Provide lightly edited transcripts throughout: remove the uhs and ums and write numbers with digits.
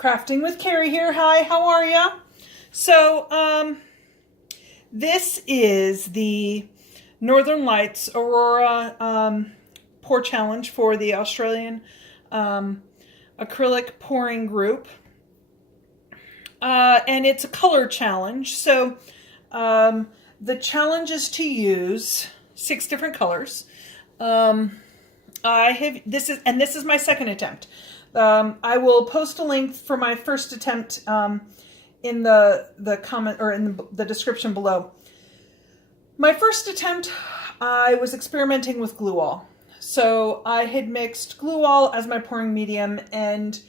Crafting with Carrie here. Hi, how are ya? So, this is the Northern Lights Aurora pour challenge for the Australian acrylic pouring group. And it's a color challenge. So, the challenge is to use 6 different colors. This is my second attempt. I will post a link for my first attempt in the comment or in the description below. My first attempt, I was experimenting with glue all. So I had mixed glue all as my pouring medium, and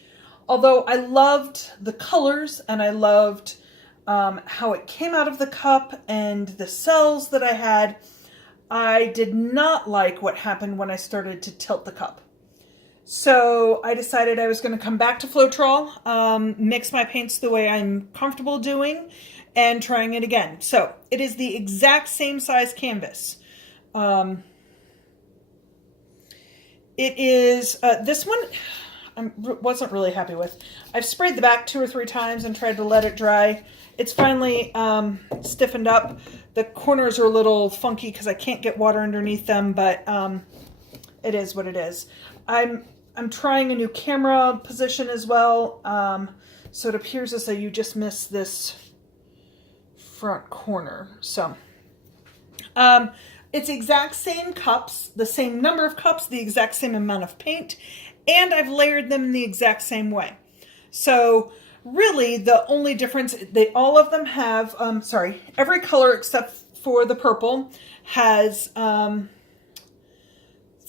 although I loved the colors and I loved how it came out of the cup and the cells that I had, I did not like what happened when I started to tilt the cup. So I decided I was going to come back to Floetrol, mix my paints the way I'm comfortable doing, and trying it again. So it is the exact same size canvas. It is, this one I wasn't really happy with. I've sprayed the back 2 or 3 times and tried to let it dry. It's finally stiffened up. The corners are a little funky because I can't get water underneath them, but it is what it is. I'm trying a new camera position as well, so it appears as though you just missed this front corner. So it's exact same cups, the same number of cups, the exact same amount of paint, and I've layered them in the exact same way. So really the only difference, all of them have, every color except for the purple has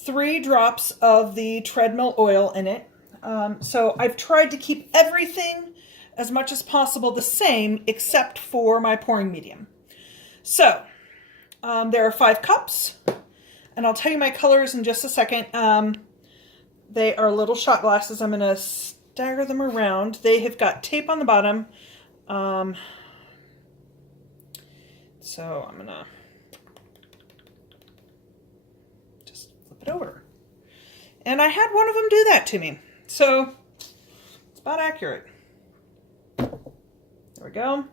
3 drops of the treadmill oil in it. So I've tried to keep everything as much as possible the same except for my pouring medium. So there are 5 cups, and I'll tell you my colors in just a second. They are little shot glasses. I'm going to stagger them around. They have got tape on the bottom. So I'm going to it over. And I had one of them do that to me. So it's about accurate. There we go.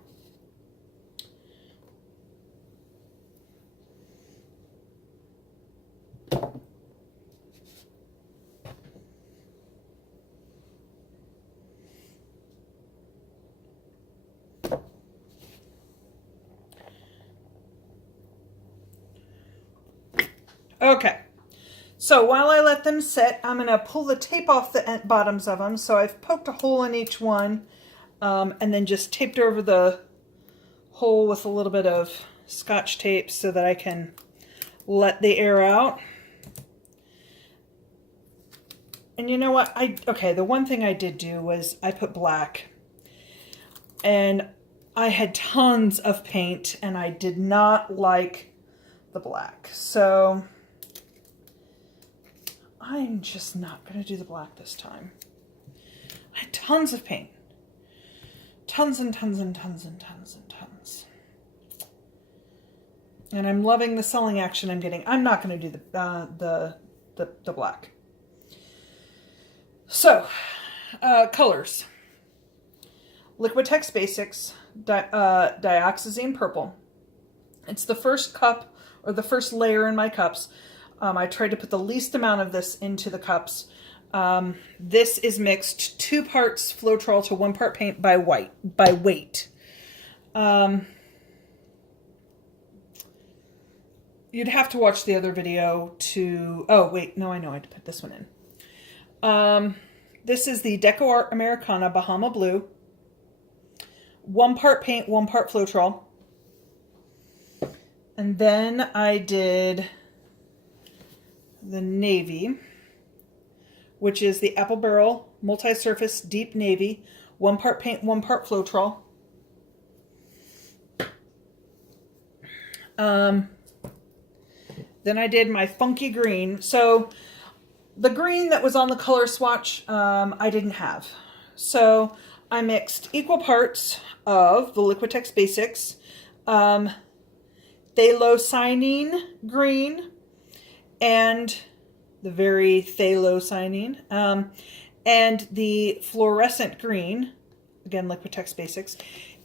Okay. So while I let them sit, I'm going to pull the tape off the bottoms of them. So I've poked a hole in each one and then just taped over the hole with a little bit of Scotch tape so that I can let the air out. And you know what? The one thing I did do was I put black. And I had tons of paint and I did not like the black. So I'm just not going to do the black this time. I had tons of paint. Tons and tons and tons and tons and tons. And I'm loving the selling action I'm getting. I'm not going to do the black. So, colors. Liquitex Basics, Dioxazine Purple. It's the first cup, or the first layer in my cups. I tried to put the least amount of this into the cups. This is mixed 2 parts Floetrol to 1 part paint by weight. You'd have to watch the other video to... Oh, wait. No, I know. I had to put this one in. This is the Deco Art Americana Bahama Blue. 1 part paint, 1 part Floetrol. And then I did the navy, which is the Apple Barrel Multi-Surface Deep Navy. 1 part paint, 1 part Floetrol. Then I did my funky green. So the green that was on the color swatch, I didn't have. So I mixed equal parts of the Liquitex Basics, Phthalocyanine green, and the very phthalocyanine, and the fluorescent green, again, Liquitex Basics,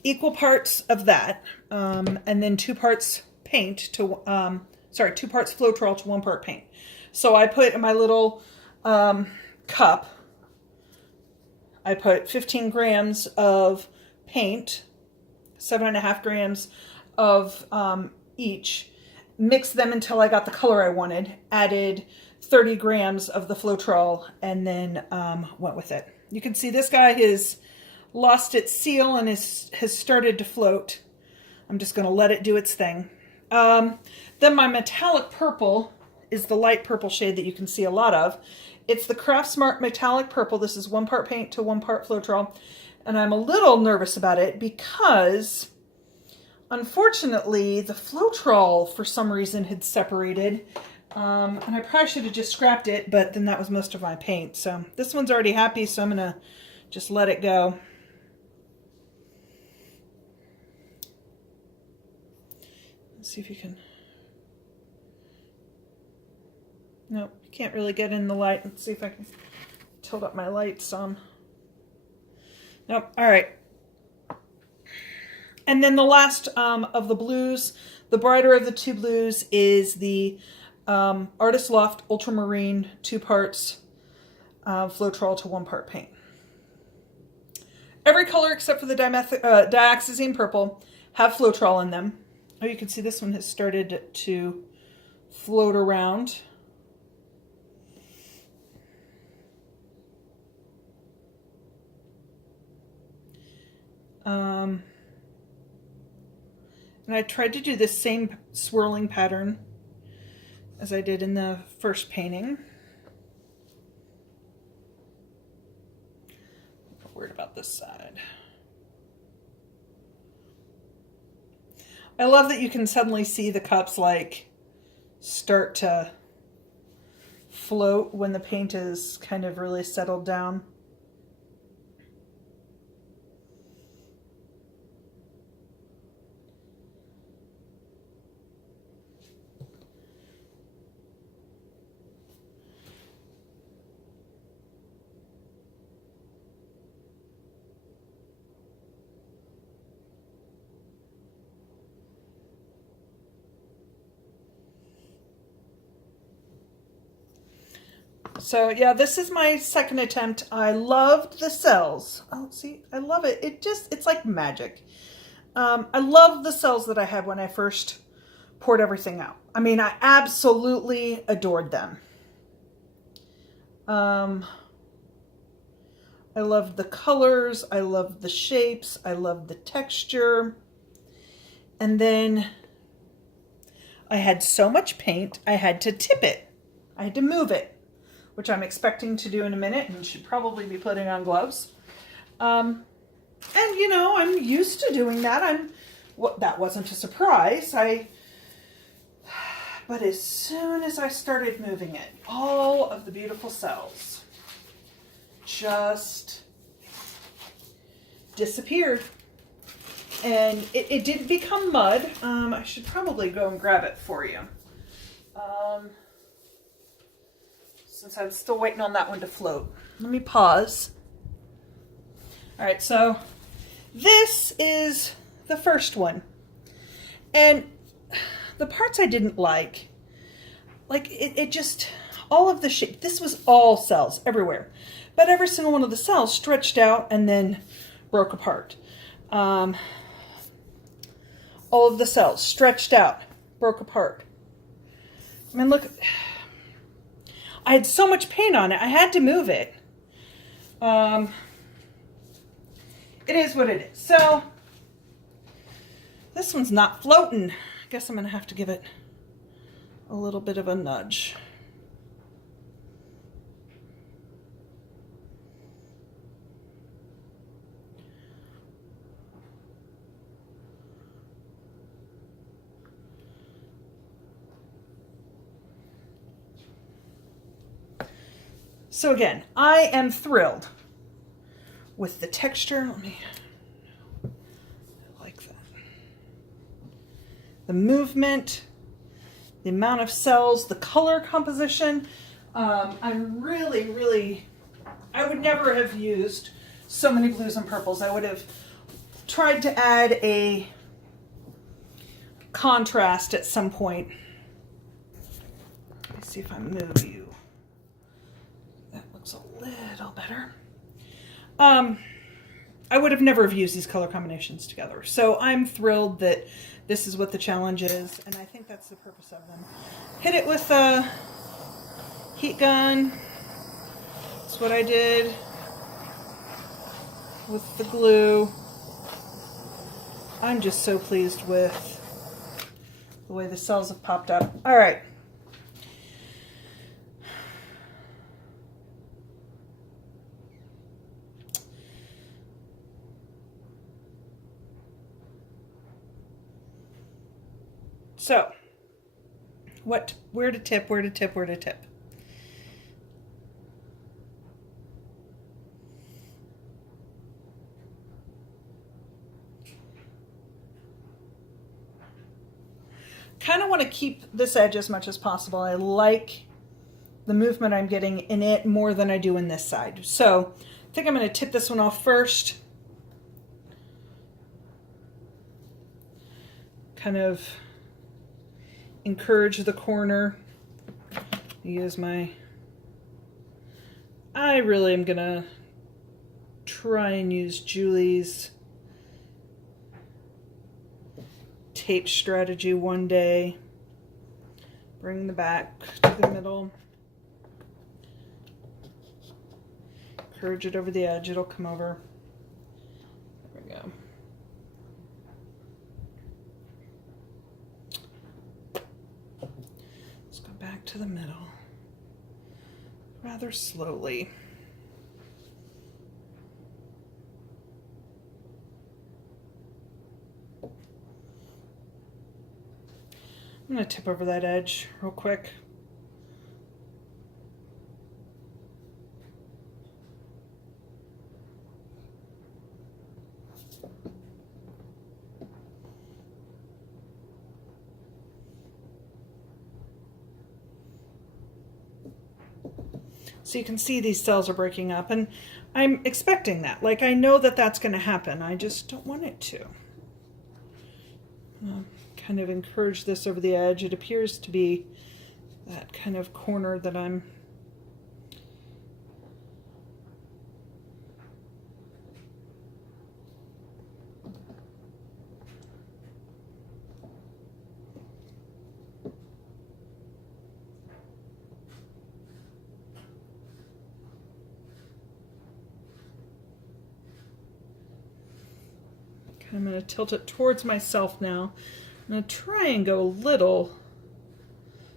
equal parts of that, and then 2 parts paint to, 2 parts Floetrol to 1 part paint. So I put in my little cup, I put 15 grams of paint, 7.5 grams of each, mixed them until I got the color I wanted, added 30 grams of the Floetrol, and then went with it. You can see this guy has lost its seal and has started to float. I'm just going to let it do its thing. Then my metallic purple is the light purple shade that you can see a lot of. It's the Craftsmart Metallic Purple. This is 1 part paint to 1 part Floetrol. And I'm a little nervous about it because, unfortunately, the Floetrol, for some reason, had separated. And I probably should have just scrapped it, but then that was most of my paint. So this one's already happy, so I'm going to just let it go. Let's see if you can... Nope, can't really get in the light. Let's see if I can tilt up my light some. Nope, all right. And then the last of the blues, the brighter of the 2 blues, is the Artist Loft Ultramarine, 2 parts Floetrol to 1 part paint. Every color except for the Dioxazine Purple have Floetrol in them. Oh, you can see this one has started to float around. And I tried to do the same swirling pattern as I did in the first painting. I'm worried about this side. I love that you can suddenly see the cups like start to float when the paint is kind of really settled down. So yeah, this is my second attempt. I loved the cells. Oh, see, I love it. It's like magic. I love the cells that I had when I first poured everything out. I mean, I absolutely adored them. I loved the colors. I loved the shapes. I loved the texture. And then I had so much paint, I had to tip it. I had to move it, which I'm expecting to do in a minute and should probably be putting on gloves. And you know, I'm used to doing that. That wasn't a surprise. But as soon as I started moving it, all of the beautiful cells just disappeared. And it didn't become mud. I should probably go and grab it for you. Since I'm still waiting on that one to float. Let me pause. All right, so this is the first one. And the parts I didn't like it just, all of the shape, this was all cells everywhere. But every single one of the cells stretched out and then broke apart. All of the cells stretched out, broke apart. I mean, look, I had so much paint on it, I had to move it. It is what it is. So, this one's not floating. I guess I'm going to have to give it a little bit of a nudge. So again, I am thrilled with the texture. I like that. The movement, the amount of cells, the color composition. I'm really, really I would never have used so many blues and purples. I would have tried to add a contrast at some point. Let me see if I move you. That looks a little better. I would have never have used these color combinations together. So I'm thrilled that this is what the challenge is, and I think that's the purpose of them. Hit it with a heat gun. That's what I did with the glue. I'm just so pleased with the way the cells have popped up. All right. So, where to tip, where to tip, where to tip. Kind of want to keep this edge as much as possible. I like the movement I'm getting in it more than I do in this side. So, I think I'm going to tip this one off first. Kind of encourage the corner. Use my, I really am gonna try and use Julie's tape strategy one day. Bring the back to the middle. Encourage it over the edge, it'll come over. There we go. Back to the middle, rather slowly. I'm going to tip over that edge real quick. So you can see these cells are breaking up, and I'm expecting that. Like, I know that that's going to happen. I just don't want it to. Kind of encourage this over the edge. It appears to be that kind of corner that I'm I'm going to tilt it towards myself now. I'm going to try and go a little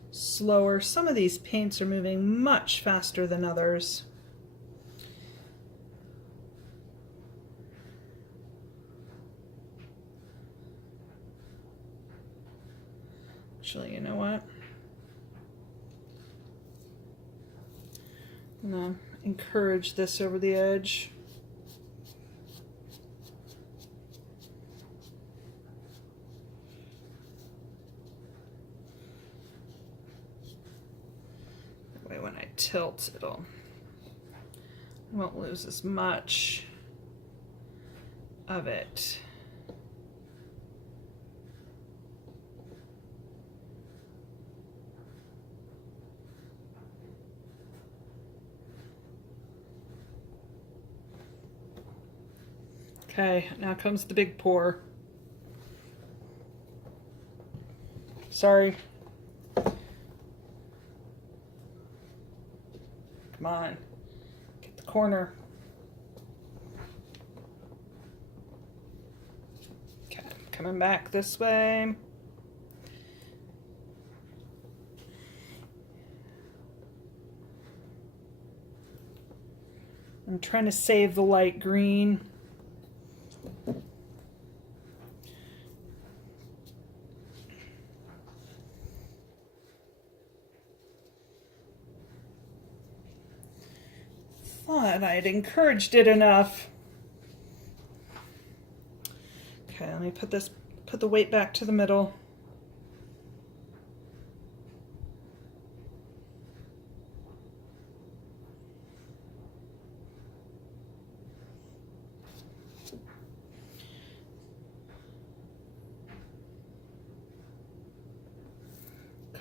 slower. Some of these paints are moving much faster than others. Actually, you know what? I'm going to encourage this over the edge. When I tilt, I won't lose as much of it. Okay, now comes the big pour. Sorry. Come on, get the corner. Okay, coming back this way. I'm trying to save the light green. Thought I'd encouraged it enough. Okay, let me put the weight back to the middle.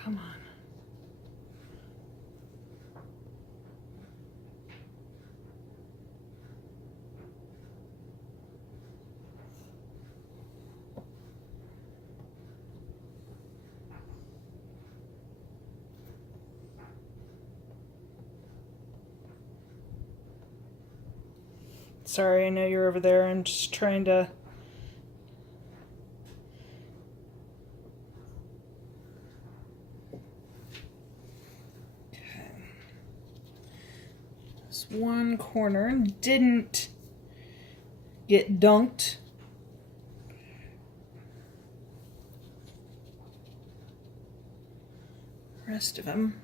Come on. Sorry, I know you're over there. I'm just trying to... Okay. This one corner didn't get dunked. Rest of them.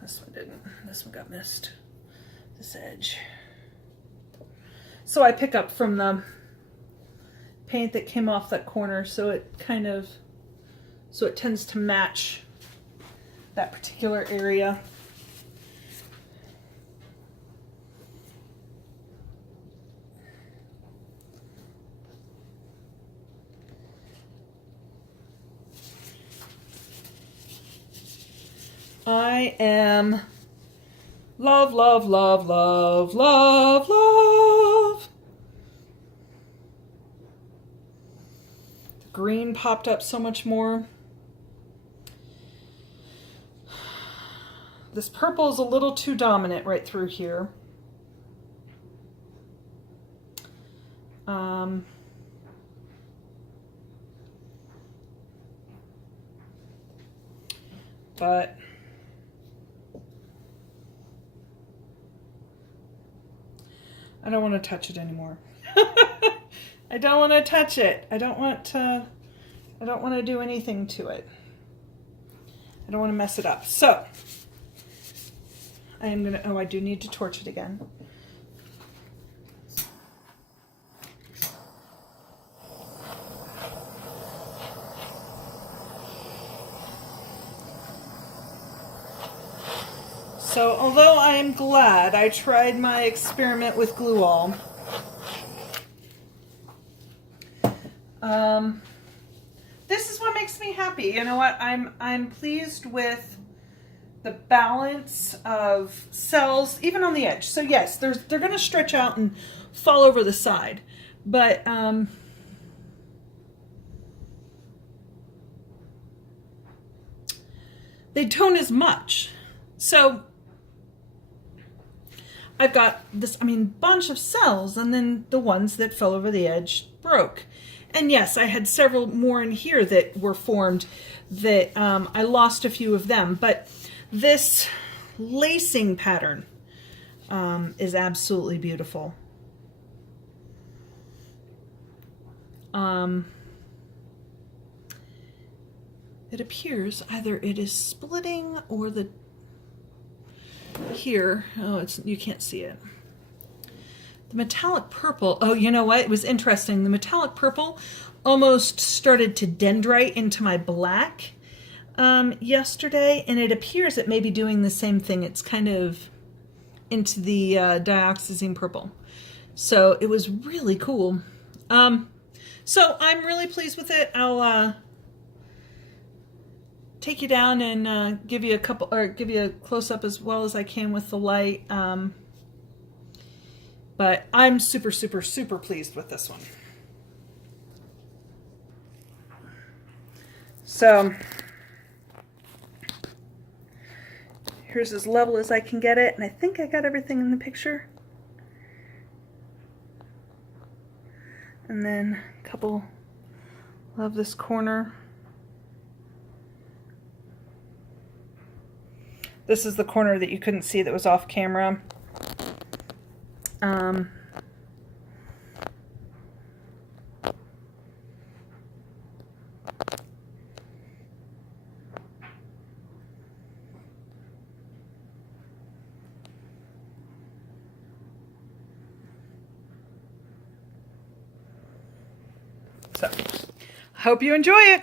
This one didn't. This one got missed. This edge. So I pick up from the paint that came off that corner, so it tends to match that particular area. I am love, love, love, love, love, love. The green popped up so much more. This purple is a little too dominant right through here. But I don't want to touch it anymore. I don't want to touch it. I don't want to do anything to it. I don't want to mess it up. So I am gonna, oh, I do need to torch it again. So although I am glad I tried my experiment with glue all, this is what makes me happy. You know what? I'm pleased with the balance of cells, even on the edge. So yes, they're going to stretch out and fall over the side, but they don't as much. So I've got this, bunch of cells, and then the ones that fell over the edge broke. And yes, I had several more in here that were formed that I lost a few of them. But this lacing pattern is absolutely beautiful. It appears either it is splitting or the here, oh, you can't see it. The metallic purple, oh, you know what? It was interesting. The metallic purple almost started to dendrite into my black yesterday, and it appears it may be doing the same thing. It's kind of into the dioxazine purple. So it was really cool. So I'm really pleased with it. I'll take you down and give you a couple, or give you a close-up as well as I can with the light. But I'm super, super, super pleased with this one. So here's as level as I can get it, and I think I got everything in the picture. And then a couple of this corner. This is the corner that you couldn't see that was off camera. So, hope you enjoy it.